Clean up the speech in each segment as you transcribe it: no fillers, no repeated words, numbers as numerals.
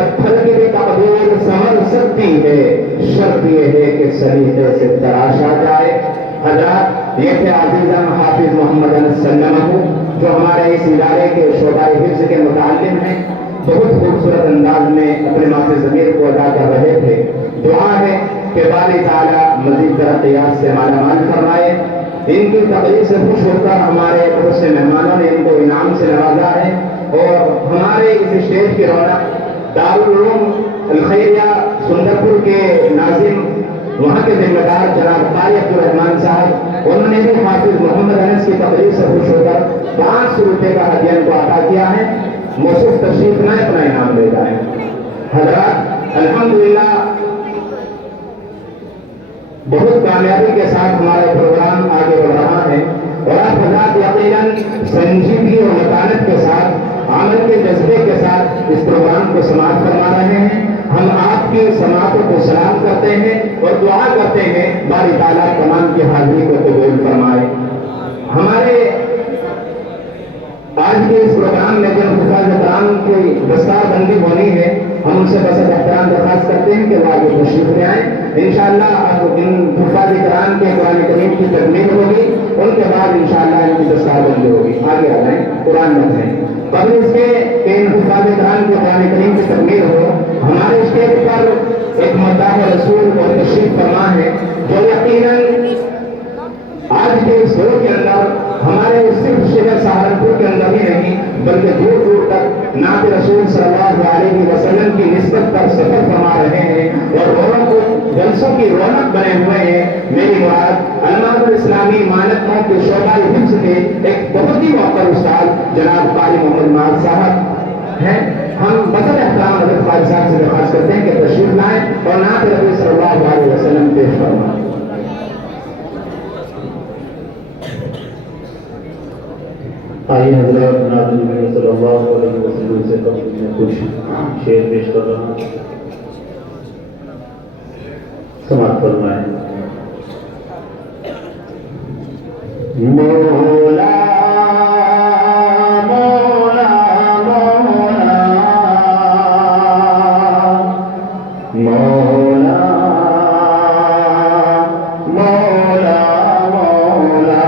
पत्थर की भी तकदीर समझ सकती है, शर्त यह है कि सलीके से तराशा जाए। हजरत ये थे आजीज़म हाफिज मोहम्मद सल्लमहू, जो हमारे इस इदारे के शोबाए हिफ्ज़ के मुताल्लिम हैं। बहुत खूबसूरत अंदाज में अपने माथे ज़मीर को अदा कर रहे थे। दुआ है कि बारी ताला मज़ीद तरक्यात से मालामाल फरमाए। इनकी तकरीर से खुश होकर हमारे बहुत से मेहमानों ने इनको इनाम से नवाजा है और हमारे इस स्टेज की रौनक दारुल उलूम अल खैरिया सुंदरपुर के नाज़िम, वहाँ के जिम्मेदार जनाब कारी अब्दुल रहमान साहब, उन्होंने भी हाफिज मोहम्मद अनस की तकरीर से खुश होकर 500 रुपये का हदिया इनको अता किया है। मौसूफ तशरीफ लाए, अपना इनाम ले जाए। हज़रात अल्हम्दुलिल्लाह बहुत कामयाबी के साथ हमारा प्रोग्राम आगे बढ़ रहा है और आप हज़रात यकीनन संजीदगी और मतानत के साथ, अमल के जज्बे के साथ इस प्रोग्राम को समाप्त फरमा रहे हैं। हम आपकी समातों को सलाम करते हैं और दुआ करते हैं बारी ताला तमाम की हाजिरी को कबूल फरमाए। हमारे आज के इस प्रोग्राम में जो हुफ़ाज़ कराम की दस्तारबंदी होनी है, हम उनसे बस एहतराम दरख्वास्त करते हैं कि वो आगे तशरीफ ले आए। इंशाअल्लाह अब इन हुफ़ाज़ कराम के कुरान करीम की तकमील होगी, उनके बाद इंशाअल्लाह इनकी दस्तारबंदी होगी। आगे आ जाएं, कुरान में हैं। कबल इसके कि इन हुफ़ाज़ कराम के कुरान करीम की तकमील हो, हमारे स्टेज पर एक मद्दाह रसूल और तशरीफ फरमा है जो यकीनन आज के इस दौर के अंदर हमारे सिर्फ शहर सहारनपुर के अंदर ही नहीं बल्कि दूर दूर तक नात रसूल सल्लल्लाहु अलैहि वसल्लम की निस्बत पर सफर फरमा रहे हैं और रौनक जलसों की रौनक बने हुए हैं। मेरी मुराद अलमादुल इस्लामी मानकों के शोबाए हिफ्ज़ के एक बहुत ही मौक़र उस्ताद जनाब कारी मोहम्मद माज साहब हैं। हम बसर एहतराम हज़रत कारी साहब से दरख्वास्त करते हैं कि तशरीफ लाएं और नात रसूल सल्लल्लाहु अलैहि वसल्लम पेश फरमाएं। आइए हज़रात, नाज़रीन सल्लल्लाहु अलैहि वसल्लम से कबल में कुछ शेर पेश कर रहा हूँ, समाप्त फरमाएं। मौला मौला मौला मौला मौला मौला,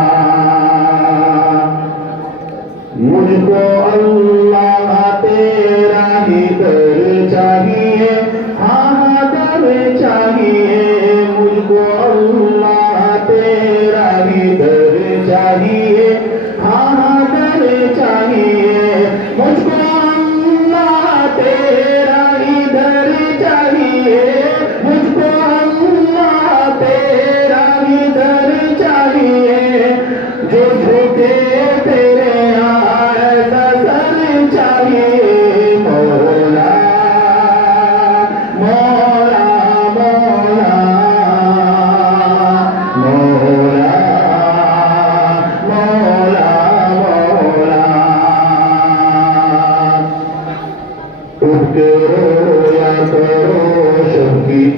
मुझको अल्लाह तेरा ही दर चाहिए, हाँ दर चाहिए। मुझको अल्लाह तेरा ही दर चाहिए, हाँ दर चाहिए। मुझको अल्लाह तेरा ही दर चाहिए, मुझको अल्लाह तेरा ही दर चाहिए। जो झूठे तेरे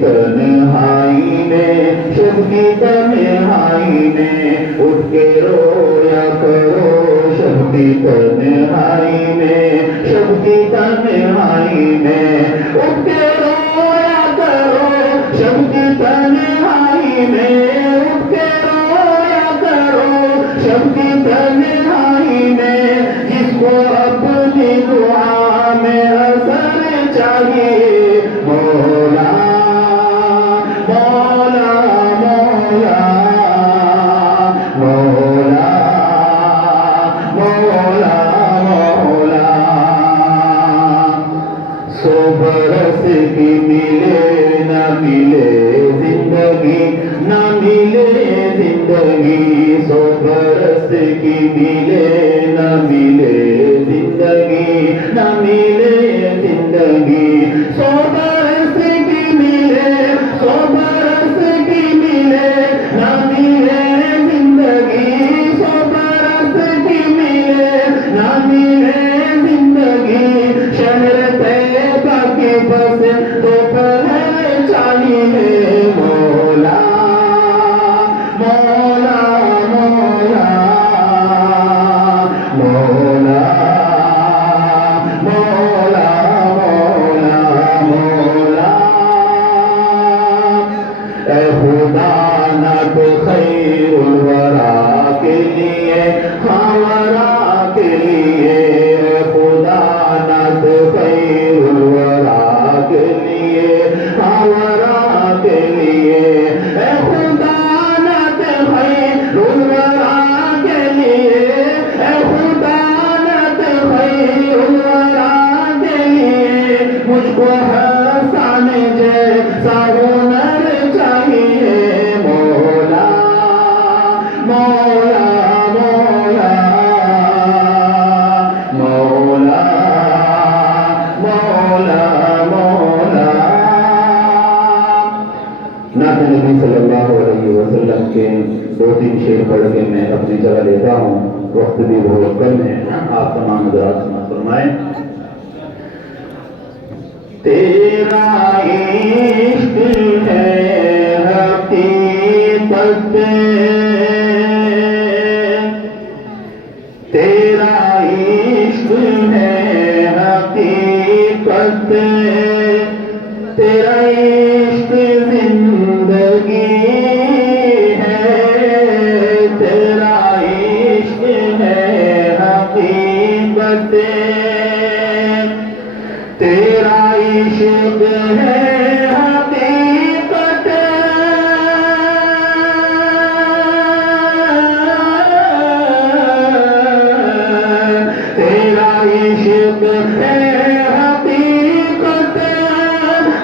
तन्हाई में, शब की तन्हाई में उठ के रोया करो। शब की तन्हाई में, शब की तन्हाई में उठ के रोया करो। शब की तन्हाई में उठ के रोया करो। शब की तन्हाई में जिसको अपनी दुआ में असर चाहिए। मौला मौला मौला मौला मौला मौला, 100 बरस की मिले न मिले जिंदगी, न मिले जिंदगी। 100 बरस की मिले न मिले जिंदगी, न मिले जिंदगी। 100 बरस की मिले, 100 बरस की मिले न मिले जिंदगी। 100 बरस की मिले न मिले जिंदगी। शहर तैयबा की बस तो पहले चाहिए। मौला मौला मौला मौला मौला मौला مجھ کو حسن جیسا ہنر چاہیے مولا مولا مولا مولا مولا مولا نعت نبی صلی اللہ علیہ وسلم کے 2-3 شعر پڑھ کے میں اپنی جگہ لیتا ہوں، وقت بھی بہت کم ہے، آپ تمام حضرات سماعت فرمائیں۔ تیرا عشق ہے حقیقت، تیرا عشق ہے حقیقت، تیرا عشق زندگی ہے، تیرا عشق ہے حقیقت، تیرا عشق ہے حقیقت، تیرا عشق ہے حقیقت،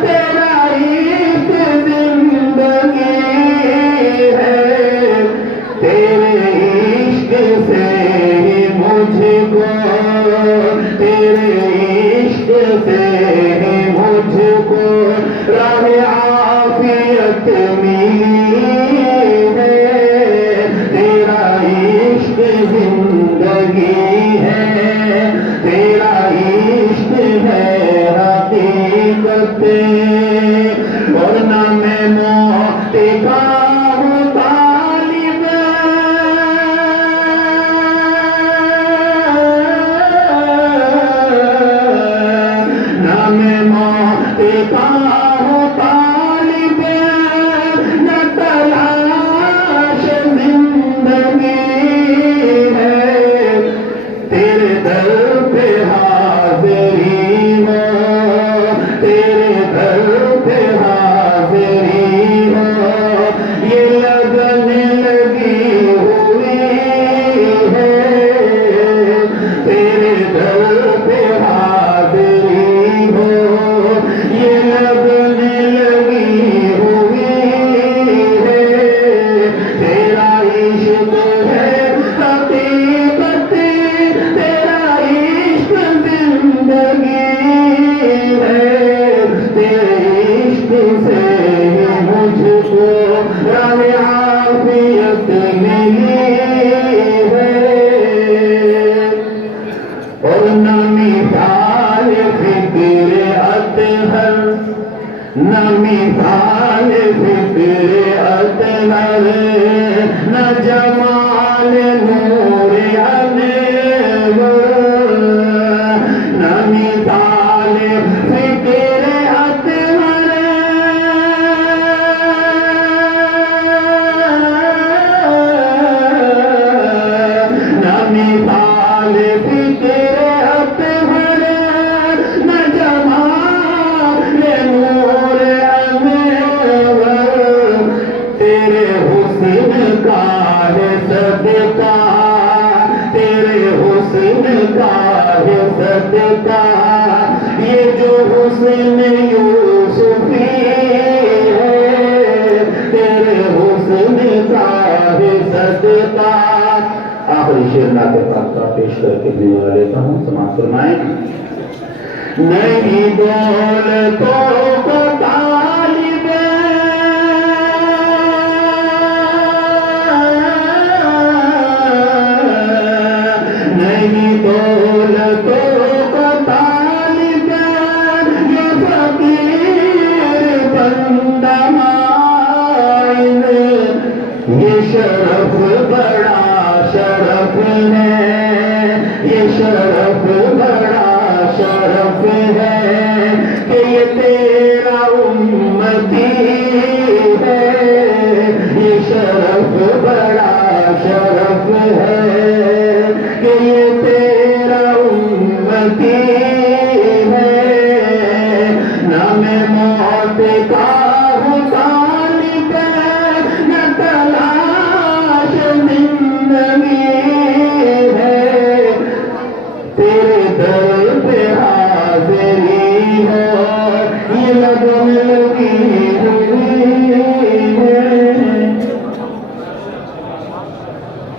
تیرا عشق زندگی ہے، تیرے عشق سے ہی مجھ کو، تیرے عشق سے ہی مجھ کو راہ عافیت ملی ہے، تیرا عشق زندگی ہے، تیرا عشق ہے حقیقت، ورنہ میں موت کا ہوں طالب، نہ میں موت کا ہوں طالب، نہ تلاش زندگی ہے، تیرے در پہ حاضری ہو، تیرے در پہ حاضری ہو، یہ لگن لگی ہوئی ہے، تیرے در پہ حاضری ہو، یہ لگن لگی ہوئی ہے، تیرا عشق ہے حقیقت، تیرا عشق زندگی ہے، تیرے عشق سے مجھ کو راہ عافیت ملی ہے، اور نہ مثال فکر اطہر، نہ مثال فکر اطہر، نہ جمال نور انور، نہ مثال فکر اطہر، نہ مثال فکر اطہر، نہ جمال نور انور، تیرے حسن کا ہے صدقہ، تیرے حسن کا ہے صدقہ، یہ جو حسن یوسفی ہے، تیرے حسن کا ہے صدقہ۔ آخری شعر نعت پاک کا پیش کر کے میں یہاں لیتا ہوں، سماعت فرمائیں۔ نہیں دولتوں کو طالب، نہیں دولتوں کو طالب، یہ فقیر بندہ مائل، یہ شرف